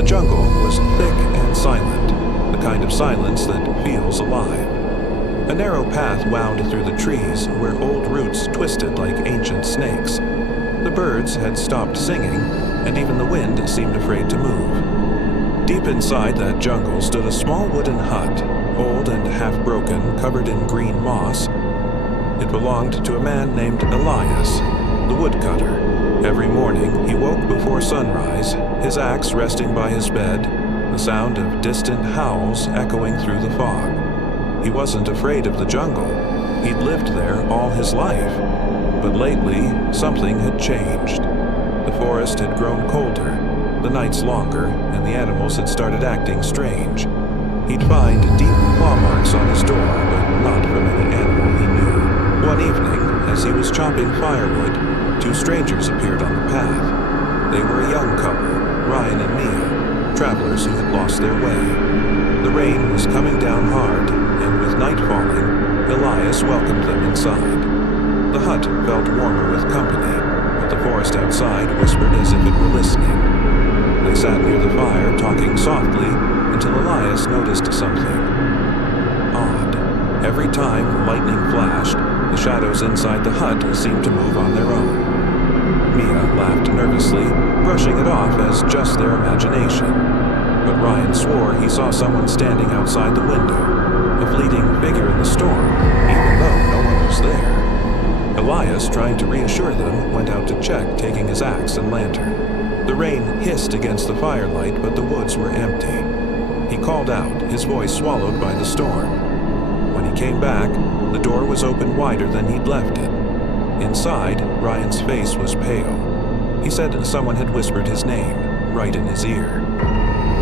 The jungle was thick and silent, the kind of silence that feels alive. A narrow path wound through the trees where old roots twisted like ancient snakes. The birds had stopped singing, and even the wind seemed afraid to move. Deep inside that jungle stood a small wooden hut, old and half-broken, covered in green moss. It belonged to a man named Elias, the woodcutter. Every morning he woke before sunrise, his axe resting by his bed, the sound of distant howls echoing through the fog. He wasn't afraid of the jungle. He'd lived there all his life. But lately, something had changed. The forest had grown colder, the nights longer, and the animals had started acting strange. He'd find deep claw marks on his door, but not from any animal he knew. One evening, as he was chopping firewood, two strangers appeared on the path. They were a young couple, Ryan and Mia, travelers who had lost their way. The rain was coming down hard, and with night falling, Elias welcomed them inside. The hut felt warmer with company, but the forest outside whispered as if it were listening. They sat near the fire, talking softly, until Elias noticed something odd. Every time lightning flashed, the shadows inside the hut seemed to move on their own. Mia laughed nervously, brushing it off as just their imagination. But Ryan swore he saw someone standing outside the window, a fleeting figure in the storm, even though no one was there. Elias, trying to reassure them, went out to check, taking his axe and lantern. The rain hissed against the firelight, but the woods were empty. He called out, his voice swallowed by the storm. When he came back, the door was open wider than he'd left it. Inside, Ryan's face was pale. He said someone had whispered his name, right in his ear.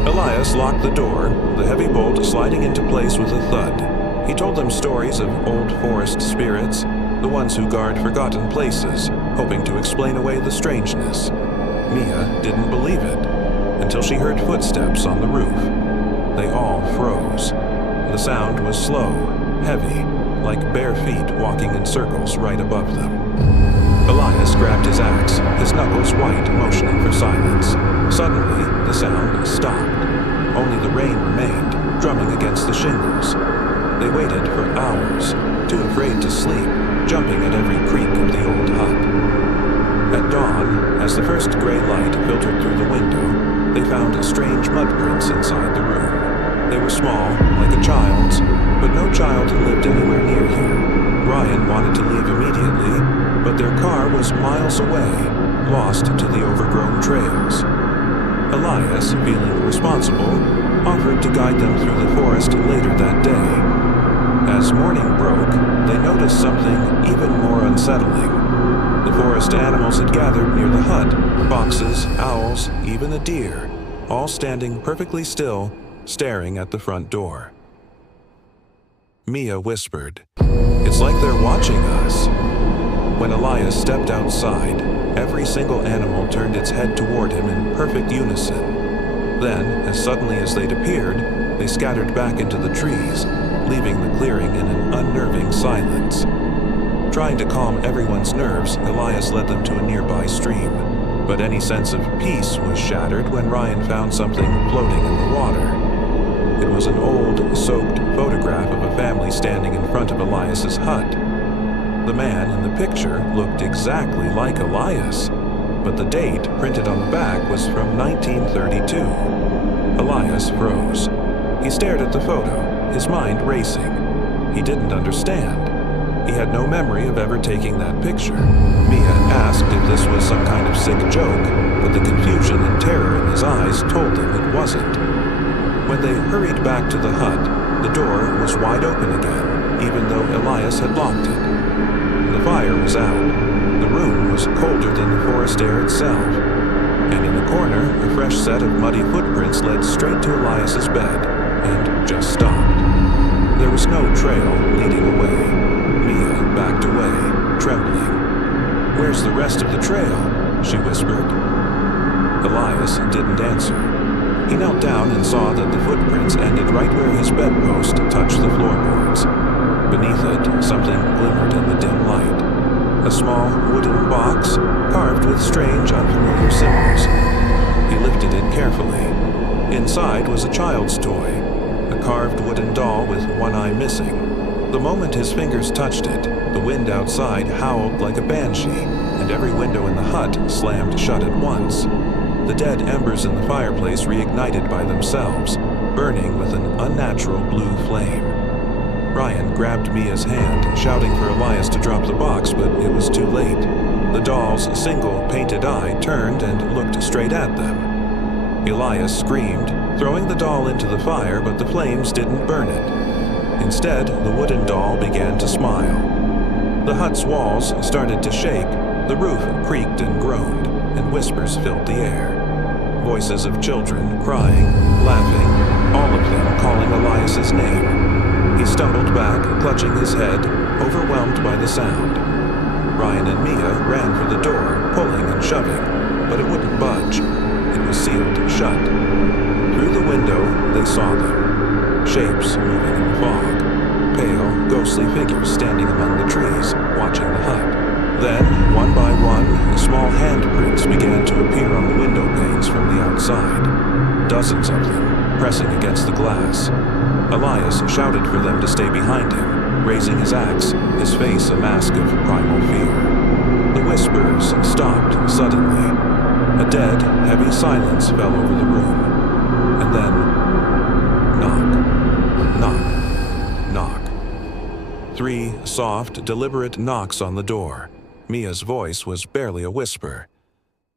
Elias locked the door, the heavy bolt sliding into place with a thud. He told them stories of old forest spirits, the ones who guard forgotten places, hoping to explain away the strangeness. Mia didn't believe it, until she heard footsteps on the roof. They all froze. The sound was slow, heavy, like bare feet walking in circles right above them. Elias grabbed his axe, his knuckles white, motioning for silence. Suddenly, the sound stopped. Only the rain remained, drumming against the shingles. They waited for hours, too afraid to sleep, jumping at every creak of the old hut. At dawn, as the first gray light filtered through the window, they found strange mud prints inside the room. They were small, like a child's, but no child lived anywhere near here. Ryan wanted to leave immediately, but their car was miles away, lost to the overgrown trails. Elias, feeling responsible, offered to guide them through the forest later that day. As morning broke, they noticed something even more unsettling. The forest animals had gathered near the hut, foxes, owls, even a deer, all standing perfectly still, staring at the front door. Mia whispered, "It's like they're watching us." When Elias stepped outside, every single animal turned its head toward him in perfect unison. Then, as suddenly as they'd appeared, they scattered back into the trees, leaving the clearing in an unnerving silence. Trying to calm everyone's nerves, Elias led them to a nearby stream. But any sense of peace was shattered when Ryan found something floating in the water. It was an old, soaked photograph of a family standing in front of Elias's hut. The man in the picture looked exactly like Elias, but the date printed on the back was from 1932. Elias froze. He stared at the photo, his mind racing. He didn't understand. He had no memory of ever taking that picture. Mia asked if this was some kind of sick joke, but the confusion and terror in his eyes told them it wasn't. When they hurried back to the hut, the door was wide open again, even though Elias had locked it. The fire was out. The room was colder than the forest air itself. And in the corner, a fresh set of muddy footprints led straight to Elias's bed, and just stopped. There was no trail leading away. Mia backed away, trembling. "Where's the rest of the trail?" she whispered. Elias didn't answer. He knelt down and saw that the footprints ended right where his bedpost touched the floorboards. Beneath it, something glimmered in the dim light. A small wooden box, carved with strange, unfamiliar symbols. He lifted it carefully. Inside was a child's toy, a carved wooden doll with one eye missing. The moment his fingers touched it, the wind outside howled like a banshee, and every window in the hut slammed shut at once. The dead embers in the fireplace reignited by themselves, burning with an unnatural blue flame. Ryan grabbed Mia's hand, shouting for Elias to drop the box, but it was too late. The doll's single painted eye turned and looked straight at them. Elias screamed, throwing the doll into the fire, but the flames didn't burn it. Instead, the wooden doll began to smile. The hut's walls started to shake, the roof creaked and groaned, and whispers filled the air. Voices of children crying, laughing, all of them calling Elias's name. He stumbled back, clutching his head, overwhelmed by the sound. Ryan and Mia ran for the door, pulling and shoving, but it wouldn't budge. It was sealed shut. Through the window, they saw them. Shapes moving in the fog. Pale, ghostly figures standing among the trees, watching the hut. Then, one by one, small handprints began to appear on the window panes from the outside. Dozens of them, pressing against the glass. Elias shouted for them to stay behind him, raising his axe, his face a mask of primal fear. The whispers stopped suddenly. A dead, heavy silence fell over the room. And then, knock, knock, knock. 3 soft, deliberate knocks on the door. Mia's voice was barely a whisper.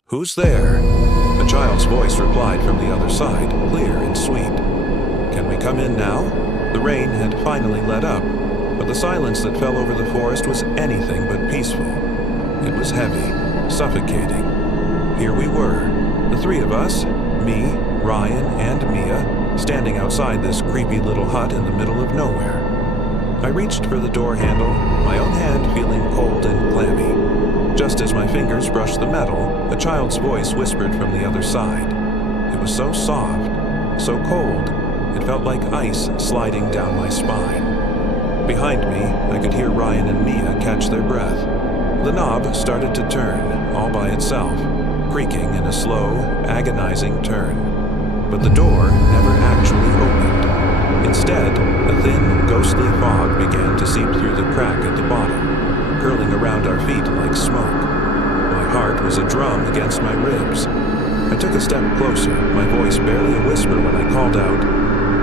"Who's there?" A child's voice replied from the other side, clear and sweet. "Can we come in now?" The rain had finally let up, but the silence that fell over the forest was anything but peaceful. It was heavy, suffocating. Here we were, the 3 of us, me, Ryan, and Mia, standing outside this creepy little hut in the middle of nowhere. I reached for the door handle, my own hand feeling cold and clammy. Just as my fingers brushed the metal, a child's voice whispered from the other side. It was so soft, so cold, it felt like ice sliding down my spine. Behind me, I could hear Ryan and Mia catch their breath. The knob started to turn, all by itself, creaking in a slow, agonizing turn. But the door never actually opened. Instead, a thin, ghostly fog began to seep through the crack at the bottom, curling around our feet like smoke. My heart was a drum against my ribs. I took a step closer, my voice barely a whisper when I called out,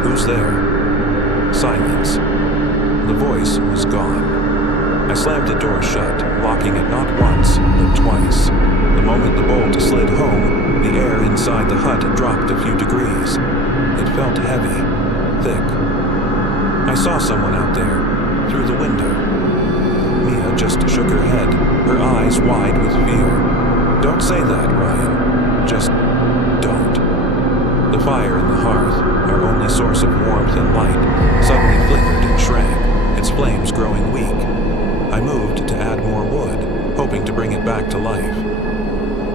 "Who's there?" Silence. The voice was gone. I slammed the door shut, locking it not once, but twice. The moment the bolt slid home, the air inside the hut dropped a few degrees. It felt heavy, thick. I saw someone out there, through the window. Mia just shook her head, her eyes wide with fear. "Don't say that, Ryan. Just don't." The fire in the hearth, our only source of warmth and light, suddenly flickered and shrank, its flames growing weak. I moved to add more wood, hoping to bring it back to life.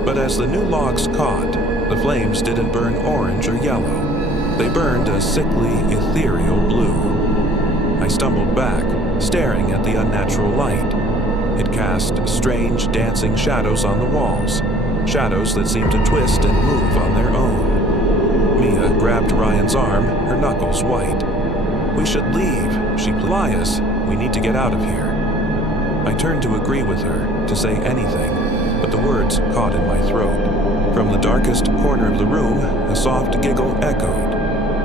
But as the new logs caught, the flames didn't burn orange or yellow. They burned a sickly, ethereal blue. I stumbled back, staring at the unnatural light. It cast strange, dancing shadows on the walls, shadows that seemed to twist and move on their own. Mia grabbed Ryan's arm, her knuckles white. "We should leave," she Elias, "we need to get out of here." I turned to agree with her, to say anything, but the words caught in my throat. From the darkest corner of the room, a soft giggle echoed.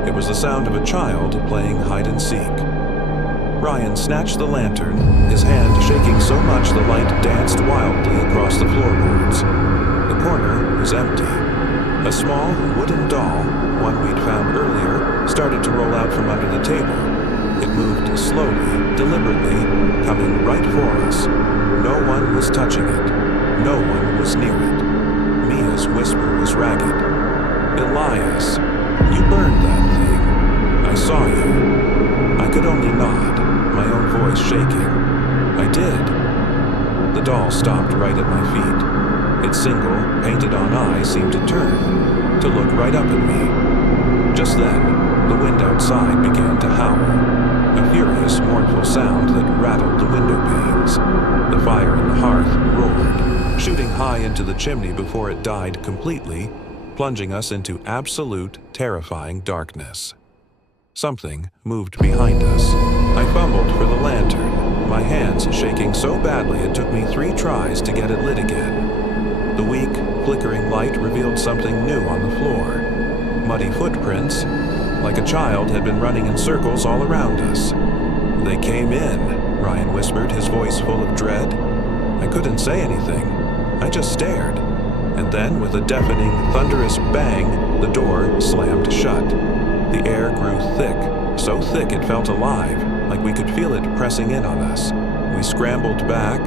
It was the sound of a child playing hide-and-seek. Ryan snatched the lantern, his hand shaking so much the light danced wildly across the floorboards. The corner was empty. A small wooden doll, one we'd found earlier, started to roll out from under the table. It moved slowly, deliberately, coming right for us. No one was touching it. No one was near it. Mia's whisper was ragged. "Elias, you burned that thing. I saw you." I could only nod, my own voice shaking. "I did." The doll stopped right at my feet. Its single, painted-on eye seemed to turn, to look right up at me. Just then, the wind outside began to howl, a furious, mournful sound that rattled the window panes. The fire in the hearth roared, shooting high into the chimney before it died completely, plunging us into absolute, terrifying darkness. Something moved behind us. I fumbled for the lantern, my hands shaking so badly it took me 3 tries to get it lit again. The weak, flickering light revealed something new on the floor. Muddy footprints, like a child had been running in circles all around us. "They came in," Ryan whispered, his voice full of dread. I couldn't say anything. I just stared. And then, with a deafening, thunderous bang, the door slammed shut. The air grew thick, so thick it felt alive, like we could feel it pressing in on us. We scrambled back,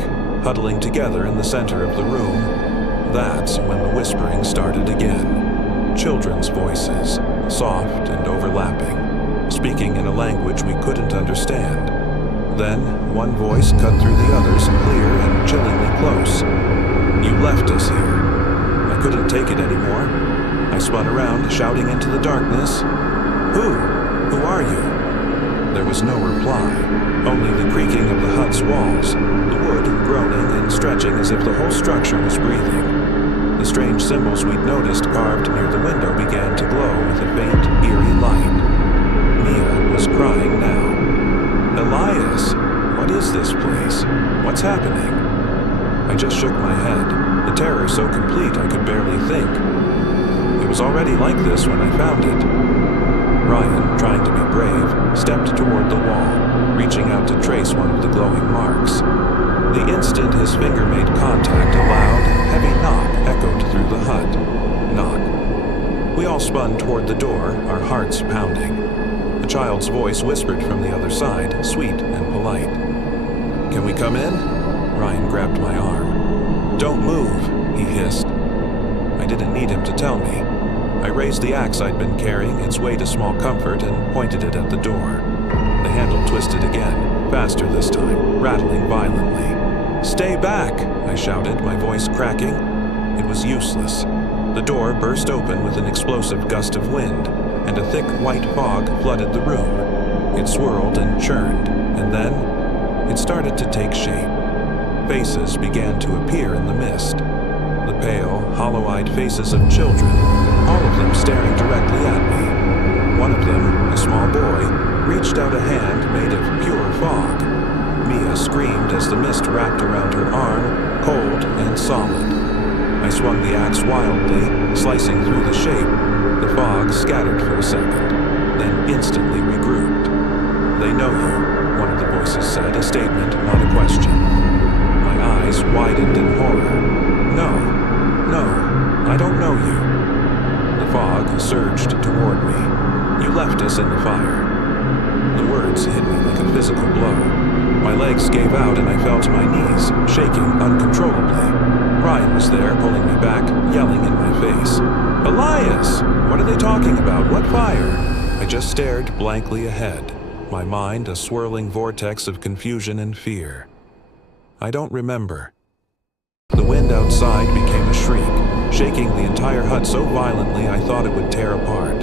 huddling together in the center of the room. That's when the whispering started again. Children's voices, soft and overlapping, speaking in a language we couldn't understand. Then, one voice cut through the others, clear and chillingly close. "You left us here." I couldn't take it anymore. I spun around, shouting into the darkness, "Who? Who are you?" There was no reply, only the creaking of the hut's walls, the wood groaning and stretching as if the whole structure was breathing. The strange symbols we'd noticed carved near the window began to glow with a faint, eerie light. Mia was crying now. "Elias, what is this place? What's happening?" I just shook my head, the terror so complete I could barely think. It was already like this when I found it. Ryan, trying to be brave, stepped toward the wall, reaching out to trace one of the glowing marks. The instant his finger made contact, a loud, heavy knock echoed through the hut. Knock. We all spun toward the door, our hearts pounding. A child's voice whispered from the other side, sweet and polite. "Can we come in?" Ryan grabbed my arm. "Don't move," he hissed. I didn't need him to tell me. I raised the axe I'd been carrying, its weight a small comfort, and pointed it at the door. The handle twisted again, faster this time, rattling violently. "Stay back!" I shouted, my voice cracking. It was useless. The door burst open with an explosive gust of wind, and a thick white fog flooded the room. It swirled and churned, and then it started to take shape. Faces began to appear in the mist. The pale, hollow-eyed faces of children, all of them staring directly at me. One of them, a small boy, reached out a hand made of pure fog. Mia screamed as the mist wrapped around her arm, cold and solid. I swung the axe wildly, slicing through the shape. The fog scattered for a second, then instantly regrouped. "They know you," one of the voices said, a statement, not a question. My eyes widened in horror. No, I don't know you." The fog surged toward me. "You left us in the fire." The words hit me like a physical blow. My legs gave out and I fell to my knees, shaking uncontrollably. Ryan was there, pulling me back, yelling in my face. "Elias! What are they talking about? What fire?" I just stared blankly ahead, my mind a swirling vortex of confusion and fear. I don't remember. The wind outside became a shriek, shaking the entire hut so violently I thought it would tear apart.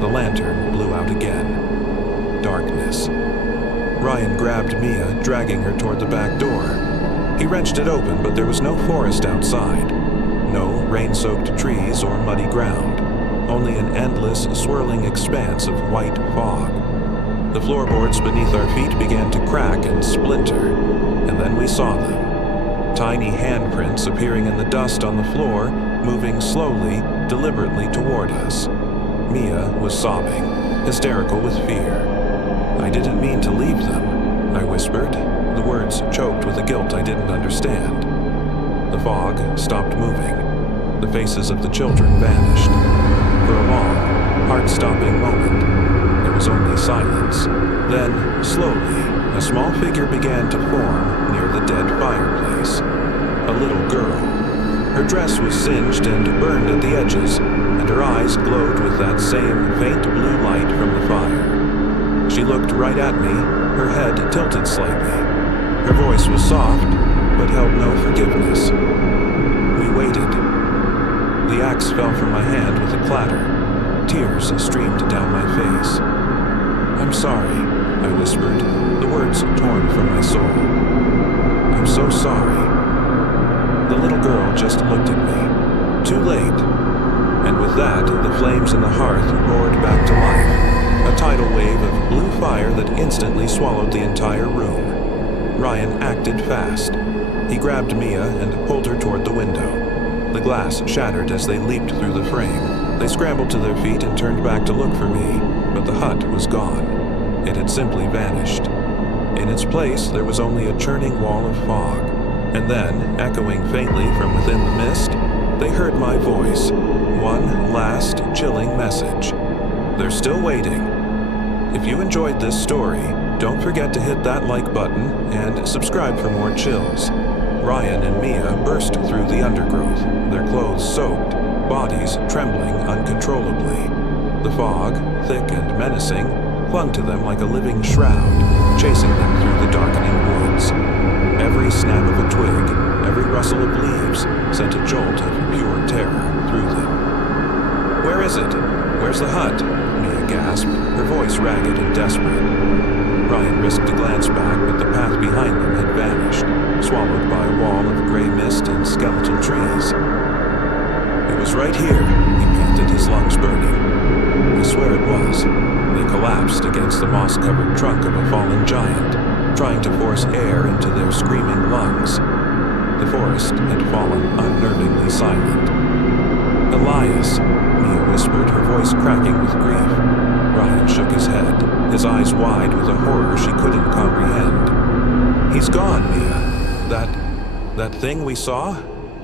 The lantern blew out again. Darkness. Ryan grabbed Mia, dragging her toward the back door. He wrenched it open, but there was no forest outside. No rain-soaked trees or muddy ground. Only an endless, swirling expanse of white fog. The floorboards beneath our feet began to crack and splinter, and then we saw them. Tiny handprints appearing in the dust on the floor, moving slowly, deliberately toward us. Mia was sobbing, hysterical with fear. "I didn't mean to leave them," I whispered, the words choked with a guilt I didn't understand. The fog stopped moving. The faces of the children vanished. For a long, heart-stopping moment, there was only silence. Then, slowly, a small figure began to form near the dead fireplace. A little girl. Her dress was singed and burned at the edges, and her eyes glowed with that same faint blue light from the fire. She looked right at me, her head tilted slightly. Her voice was soft, but held no forgiveness. We waited. The axe fell from my hand with a clatter. Tears streamed down my face. "I'm sorry," I whispered, the words torn from my soul. "I'm so sorry." The little girl just looked at me. Too late. and with that, the flames in the hearth roared back to life, a tidal wave of blue fire that instantly swallowed the entire room. Ryan acted fast. He grabbed Mia and pulled her toward the window. The glass shattered as they leaped through the frame. They scrambled to their feet and turned back to look for me, but the hut was gone. It had simply vanished. In its place, there was only a churning wall of fog. And then, echoing faintly from within the mist, they heard my voice. One last chilling message. They're still waiting. If you enjoyed this story, don't forget to hit that like button and subscribe for more chills. Ryan and Mia burst through the undergrowth, their clothes soaked, bodies trembling uncontrollably. The fog, thick and menacing, clung to them like a living shroud, chasing them through the darkening woods. Every snap of a twig, every rustle of leaves, sent a jolt of pure terror through them. "Where is it? Where's the hut?" Mia gasped, her voice ragged and desperate. Ryan risked a glance back, but the path behind them had vanished, swallowed by a wall of gray mist and skeletal trees. "It was right here," he panted, his lungs burning. "I swear it was." They collapsed against the moss-covered trunk of a fallen giant, trying to force air into their screaming lungs. The forest had fallen unnervingly silent. "Elias," Mia whispered, her voice cracking with grief. Ryan shook his head, his eyes wide with a horror she couldn't comprehend. "He's gone, Mia. That thing we saw?"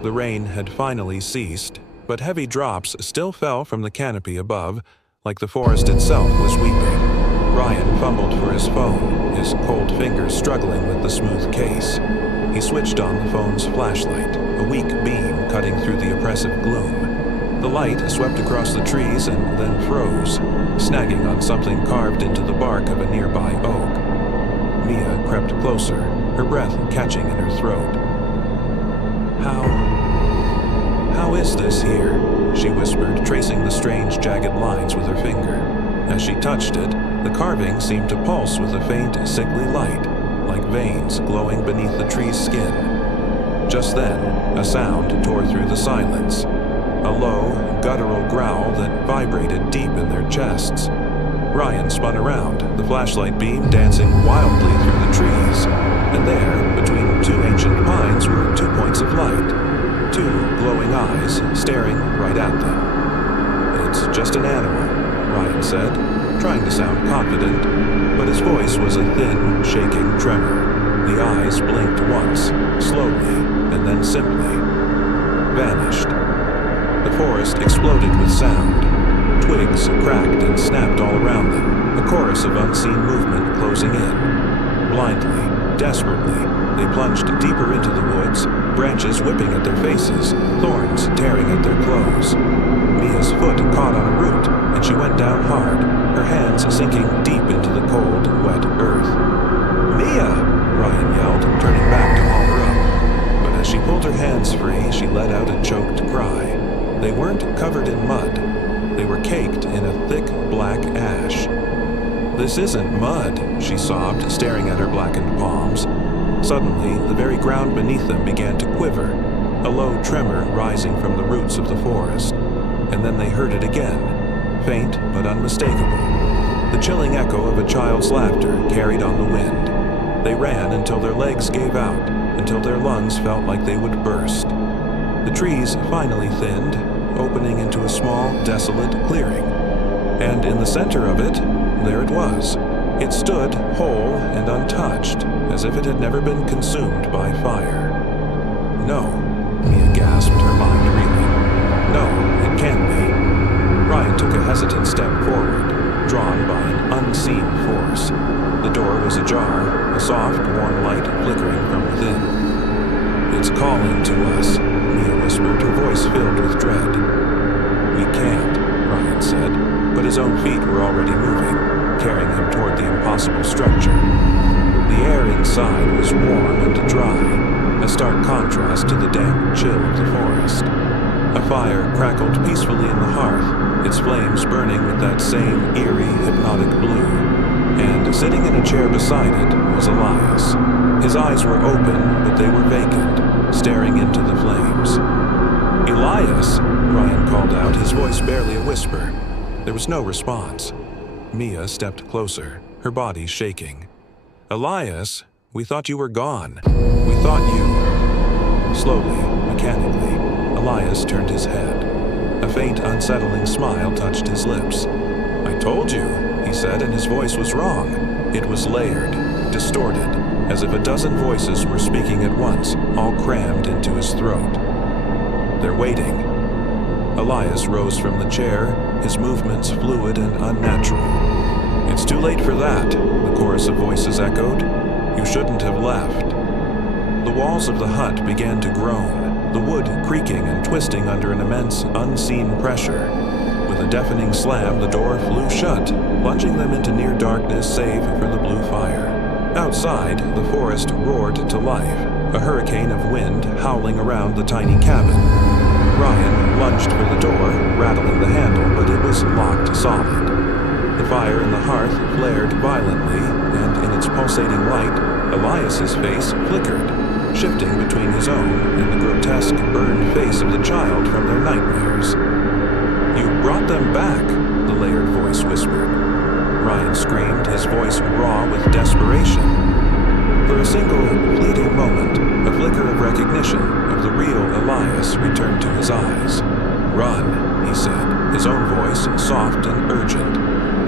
The rain had finally ceased, but heavy drops still fell from the canopy above, like the forest itself was weeping. Ryan fumbled for his phone, his cold fingers struggling with the smooth case. He switched on the phone's flashlight, a weak beam cutting through the oppressive gloom. The light swept across the trees and then froze, snagging on something carved into the bark of a nearby oak. Mia crept closer, her breath catching in her throat. How is this here?" she whispered, tracing the strange jagged lines with her finger. As she touched it, the carving seemed to pulse with a faint, sickly light, like veins glowing beneath the tree's skin. Just then, a sound tore through the silence. A low, guttural growl that vibrated deep in their chests. Ryan spun around, the flashlight beam dancing wildly through the trees. And there, between two ancient pines, were 2 points of light. 2 glowing eyes staring right at them. "It's just an animal," Ryan said, trying to sound confident, but his voice was a thin, shaking tremor. The eyes blinked once, slowly, and then simply vanished. The forest exploded with sound. Twigs cracked and snapped all around them, a chorus of unseen movement closing in. Blindly, desperately, they plunged deeper into the woods, branches whipping at their faces, thorns tearing at their clothes. Mia's foot caught on a root, and she went down hard, her hands sinking deep into the cold, wet earth. "Mia!" Ryan yelled, turning back to haul her up. But as she pulled her hands free, she let out a choked cry. They weren't covered in mud. They were caked in a thick, black ash. "This isn't mud," she sobbed, staring at her blackened palms. Suddenly, the very ground beneath them began to quiver, a low tremor rising from the roots of the forest. And then they heard it again, faint but unmistakable. The chilling echo of a child's laughter carried on the wind. They ran until their legs gave out, until their lungs felt like they would burst. The trees finally thinned, opening into a small, desolate clearing. And in the center of it, there it was. It stood whole and untouched, as if it had never been consumed by fire. "No," Mia gasped, her mind reeling. "No, it can't be." Ryan took a hesitant step forward, drawn by an unseen force. The door was ajar, a soft, warm light flickering from within. "It's calling to us," Mia whispered, her voice filled with dread. "We can't," Ryan said, but his own feet were already moving, carrying him toward the impossible structure. The air inside was warm and dry, a stark contrast to the damp chill of the forest. A fire crackled peacefully in the hearth, its flames burning with that same eerie, hypnotic blue. And sitting in a chair beside it was Elias. His eyes were open, but they were vacant, staring into the flames. "Elias!" Ryan called out, his voice barely a whisper. There was no response. Mia stepped closer, her body shaking. "Elias, we thought you were gone. We thought you..." Slowly, mechanically, Elias turned his head. A faint, unsettling smile touched his lips. "I told you," he said, and his voice was wrong. It was layered, distorted, as if a dozen voices were speaking at once, all crammed into his throat. "They're waiting." Elias rose from the chair, his movements fluid and unnatural. "It's too late for that," the chorus of voices echoed. "You shouldn't have left." The walls of the hut began to groan, the wood creaking and twisting under an immense, unseen pressure. With a deafening slam, the door flew shut, plunging them into near darkness save for the blue fire. Outside, the forest roared to life, a hurricane of wind howling around the tiny cabin. Ryan lunged for the door, rattling the handle, but it was locked solid. The fire in the hearth flared violently, and in its pulsating light, Elias's face flickered, shifting between his own and the grotesque, burned face of the child from their nightmares. "You brought them back," the layered voice whispered. Ryan screamed, his voice raw with desperation. For a single, fleeting moment, a flicker of recognition of the real Elias returned to his eyes. "Run," he said, his own voice soft and urgent.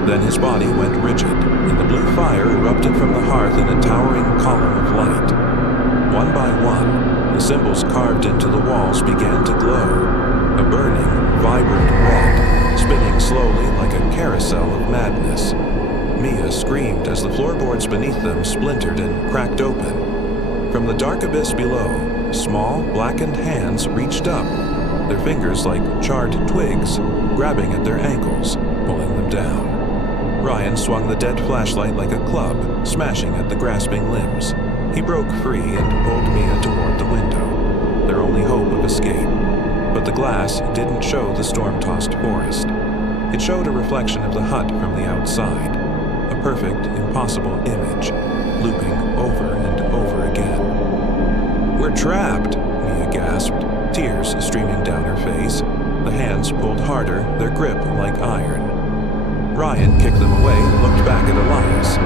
Then his body went rigid, and the blue fire erupted from the hearth in a towering column of light. One by one, the symbols carved into the walls began to glow, a burning, vibrant red, spinning slowly like a carousel of madness. Mia screamed as the floorboards beneath them splintered and cracked open. From the dark abyss below, small, blackened hands reached up, their fingers like charred twigs, grabbing at their ankles, pulling them down. Ryan swung the dead flashlight like a club, smashing at the grasping limbs. He broke free and pulled Mia toward the window, their only hope of escape. But the glass didn't show the storm-tossed forest. It showed a reflection of the hut from the outside, a perfect, impossible image, looping over and over again. "We're trapped," Mia gasped, tears streaming down her face. The hands pulled harder, their grip like iron. Ryan kicked them away and looked back at Elias.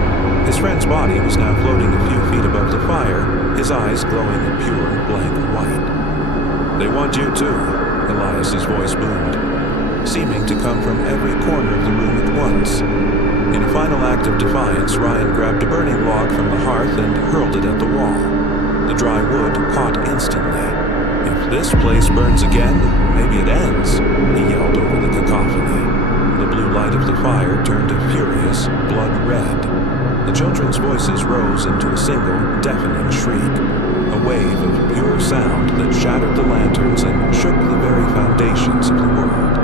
His friend's body was now floating a few feet above the fire, his eyes glowing a pure, blank white. "They want you too," Elias's voice boomed, seeming to come from every corner of the room at once. In a final act of defiance, Ryan grabbed a burning log from the hearth and hurled it at the wall. The dry wood caught instantly. "If this place burns again, maybe it ends," he yelled over the cacophony. The blue light of the fire turned a furious blood red. The children's voices rose into a single, deafening shriek, a wave of pure sound that shattered the lanterns and shook the very foundations of the world.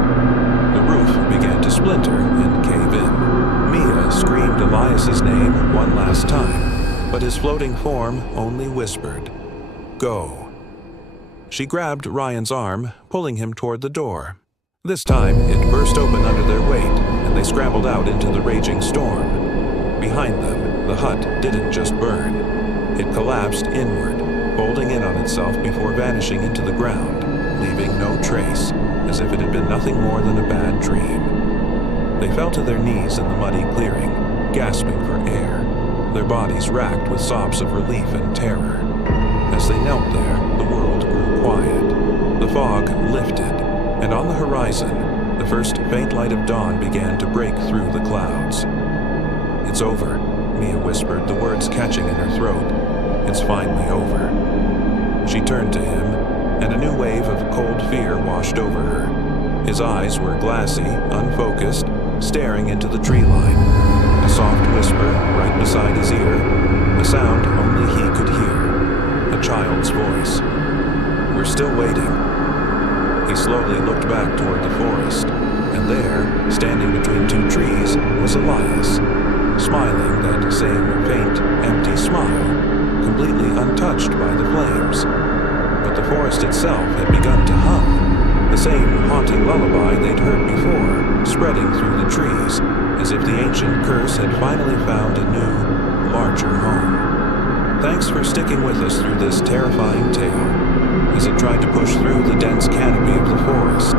The roof began to splinter and cave in. Mia screamed Elias's name one last time, but his floating form only whispered, "Go." She grabbed Ryan's arm, pulling him toward the door. This time, it burst open under their weight, and they scrambled out into the raging storm. Behind them, the hut didn't just burn. It collapsed inward, folding in on itself before vanishing into the ground, leaving no trace, as if it had been nothing more than a bad dream. They fell to their knees in the muddy clearing, gasping for air, their bodies racked with sobs of relief and terror. As they knelt there, the world grew quiet. The fog lifted, and on the horizon, the first faint light of dawn began to break through the clouds. "It's over," Mia whispered, the words catching in her throat. "It's finally over." She turned to him, and a new wave of cold fear washed over her. His eyes were glassy, unfocused, staring into the tree line. A soft whisper right beside his ear, a sound only he could hear. A child's voice. "We're still waiting." He slowly looked back toward the forest, and there, standing between two trees, was Elias, smiling that same faint, empty smile, completely untouched by the flames. But the forest itself had begun to hum, the same haunting lullaby they'd heard before, spreading through the trees, as if the ancient curse had finally found a new, larger home. Thanks for sticking with us through this terrifying tale, as it tried to push through the dense canopy of the forest.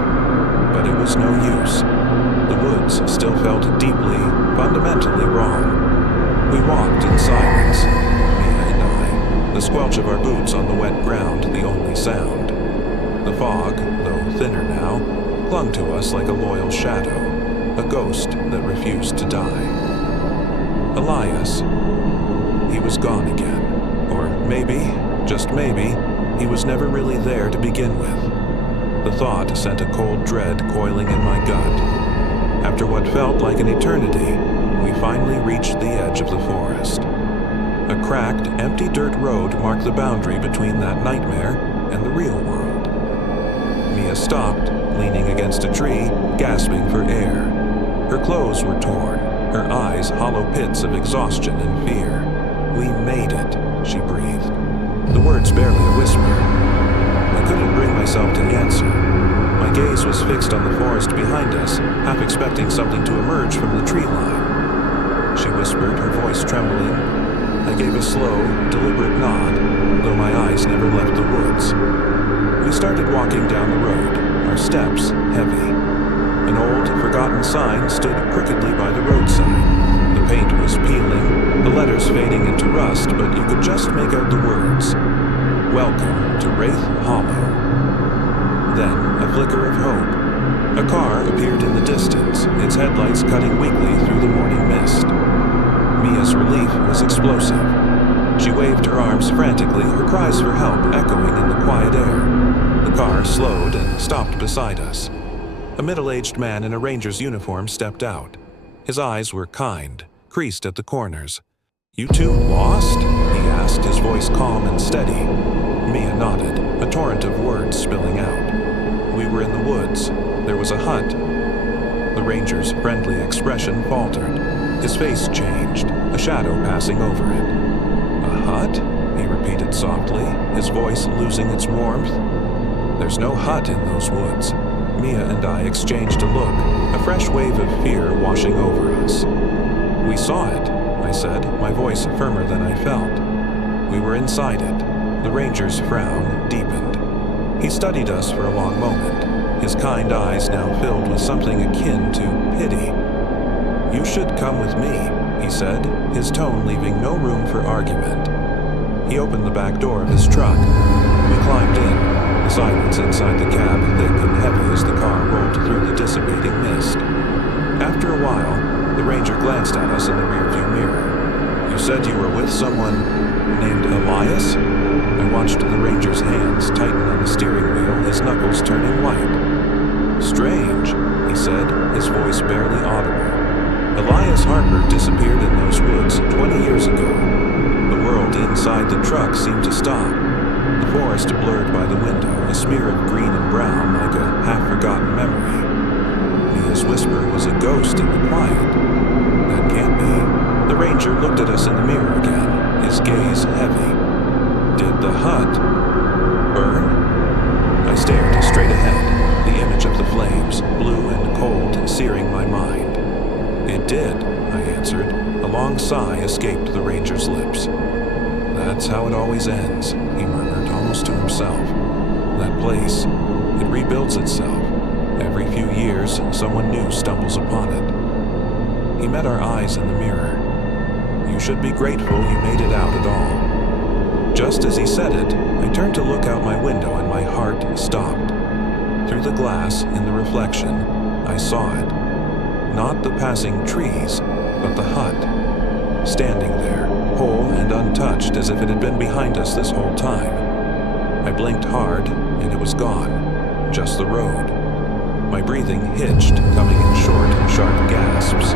but it was no use. The woods still felt deeply, fundamentally wrong. We walked in silence, Mia and I, the squelch of our boots on the wet ground the only sound. The fog, though thinner now, clung to us like a loyal shadow, a ghost that refused to die. Elias, he was gone again. Or maybe, just maybe, he was never really there to begin with. The thought sent a cold dread coiling in my gut. After what felt like an eternity, we finally reached the edge of the forest. A cracked, empty dirt road marked the boundary between that nightmare and the real world. Mia stopped, leaning against a tree, gasping for air. Her clothes were torn, her eyes hollow pits of exhaustion and fear. "We made it," she breathed, the words barely a whisper. I couldn't bring myself to answer. My gaze was fixed on the forest behind us, half expecting something to emerge from the tree line. She whispered, her voice trembling. I gave a slow, deliberate nod, though my eyes never left the woods. We started walking down the road, our steps heavy. An old, forgotten sign stood crookedly by the roadside. The paint was peeling, the letters fading into rust, but you could just make out the words. Welcome to Wraith Hollow. Then, a flicker of hope. A car appeared in the distance, its headlights cutting weakly through the morning mist. Mia's relief was explosive. She waved her arms frantically, her cries for help echoing in the quiet air. The car slowed and stopped beside us. A middle-aged man in a ranger's uniform stepped out. His eyes were kind, creased at the corners. "You two lost?" he asked, his voice calm and steady. Mia nodded, a torrent of words spilling out. We were in the woods. There was a hut. The ranger's friendly expression faltered. His face changed, a shadow passing over it. "A hut?" he repeated softly, his voice losing its warmth. "There's no hut in those woods." Mia and I exchanged a look, a fresh wave of fear washing over us. "We saw it," I said, my voice firmer than I felt. We were inside it. The ranger's frown deepened. He studied us for a long moment, his kind eyes now filled with something akin to pity. "You should come with me," he said, his tone leaving no room for argument. He opened the back door of his truck. We climbed in, the silence inside the cab thick and heavy as the car rolled through the dissipating mist. After a while, the ranger glanced at us in the rearview mirror. "You said you were with someone named Elias?" I watched the ranger's hands tighten on the steering wheel, his knuckles turning white. "Strange," he said, his voice barely audible. "Elias Harper disappeared in those woods 20 years ago." The world inside the truck seemed to stop. The forest blurred by the window, a smear of green and brown like a half-forgotten memory. Mia's whisper was a ghost in the quiet. "That can't be." The ranger looked at us in the mirror again, his gaze heavy. "Did the hut burn?" I stared straight ahead, the image of the flames, blue and cold, searing my mind. "It did," I answered. A long sigh escaped the ranger's lips. "That's how it always ends," he murmured, almost to himself. "That place, it rebuilds itself. Every few years, someone new stumbles upon it." He met our eyes in the mirror. "You should be grateful you made it out at all." Just as he said it, I turned to look out my window and my heart stopped. Through the glass, in the reflection, I saw it. Not the passing trees, but the hut. Standing there, whole and untouched as if it had been behind us this whole time. I blinked hard, and it was gone. Just the road. My breathing hitched, coming in short, sharp gasps.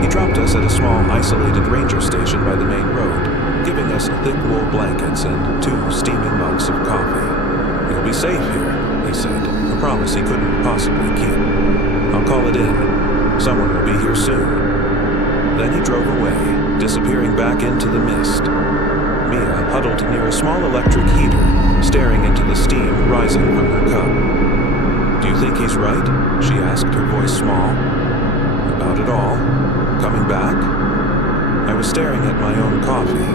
He dropped us at a small, isolated ranger station by the main road, giving us thick wool blankets and 2 steaming mugs of coffee. "You'll be safe here," he said, a promise he couldn't possibly keep. "I'll call it in. Someone will be here soon." Then he drove away, disappearing back into the mist. Mia huddled near a small electric heater, staring into the steam rising from her cup. "Do you think he's right?" she asked, her voice small. "About it all? Coming back?" I was staring at my own coffee.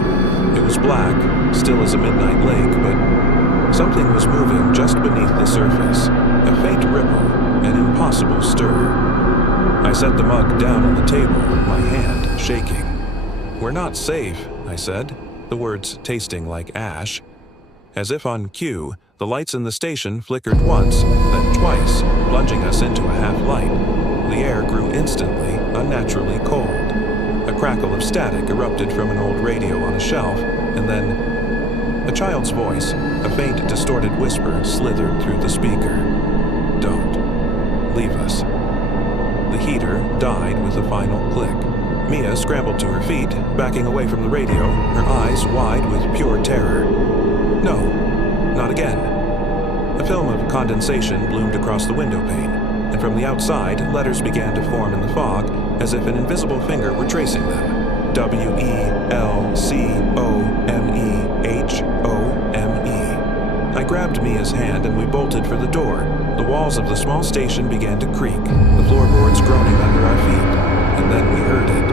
It was black, still as a midnight lake, but something was moving just beneath the surface, a faint ripple, an impossible stir. I set the mug down on the table, my hand shaking. "We're not safe," I said, the words tasting like ash. As if on cue, the lights in the station flickered once, then twice, plunging us into a half-light. The air grew instantly, unnaturally cold. A crackle of static erupted from an old radio on a shelf, and then a child's voice, a faint, distorted whisper, slithered through the speaker. "Don't. Leave us." The heater died with a final click. Mia scrambled to her feet, backing away from the radio, her eyes wide with pure terror. "No, not again." A film of condensation bloomed across the window pane, and from the outside, letters began to form in the fog as if an invisible finger were tracing them. WELCOMEHOME. I grabbed Mia's hand and we bolted for the door. The walls of the small station began to creak, the floorboards groaning under our feet, and then we heard it.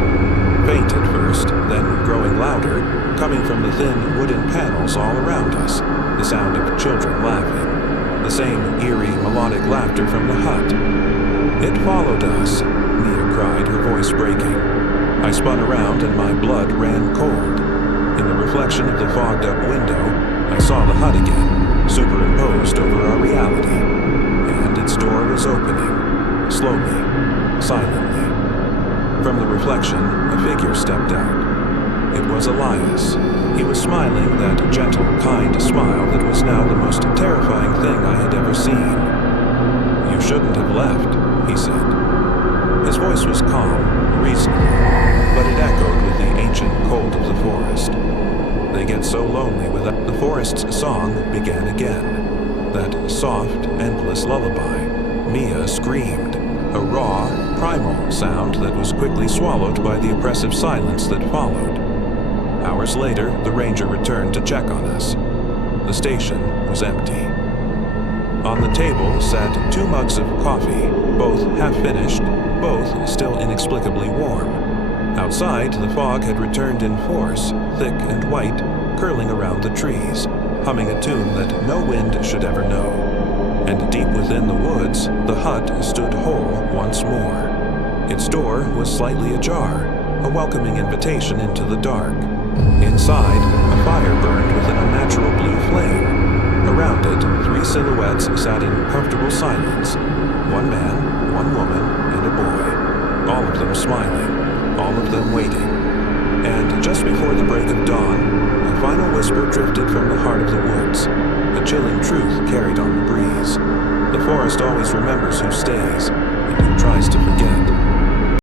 Faint at first, then growing louder, coming from the thin wooden panels all around us, the sound of children laughing, the same eerie melodic laughter from the hut. "It followed us," Mia cried, her voice breaking. I spun around and my blood ran cold. In the reflection of the fogged-up window, I saw the hut again, superimposed over our reality, and its door was opening, slowly, silently. From the reflection, a figure stepped out. It was Elias. He was smiling that gentle, kind smile that was now the most terrifying thing I had ever seen. "You shouldn't have left," he said. His voice was calm, reasonable, but it echoed with the ancient cold of the forest. They get so lonely without... The forest's song began again. That soft, endless lullaby. Mia screamed. A raw, primal sound that was quickly swallowed by the oppressive silence that followed. Hours later, the ranger returned to check on us. The station was empty. On the table sat 2 mugs of coffee, both half-finished, both still inexplicably warm. Outside, the fog had returned in force, thick and white, curling around the trees, humming a tune that no wind should ever know. And deep within the woods, the hut stood whole once more. Its door was slightly ajar, a welcoming invitation into the dark. Inside, a fire burned with an unnatural blue flame. Around it, 3 silhouettes sat in comfortable silence. 1 man, 1 woman, and a boy. All of them smiling, all of them waiting. And just before the break of dawn, a final whisper drifted from the heart of the woods, a chilling truth carried on the breeze. The forest always remembers who stays and who tries to forget.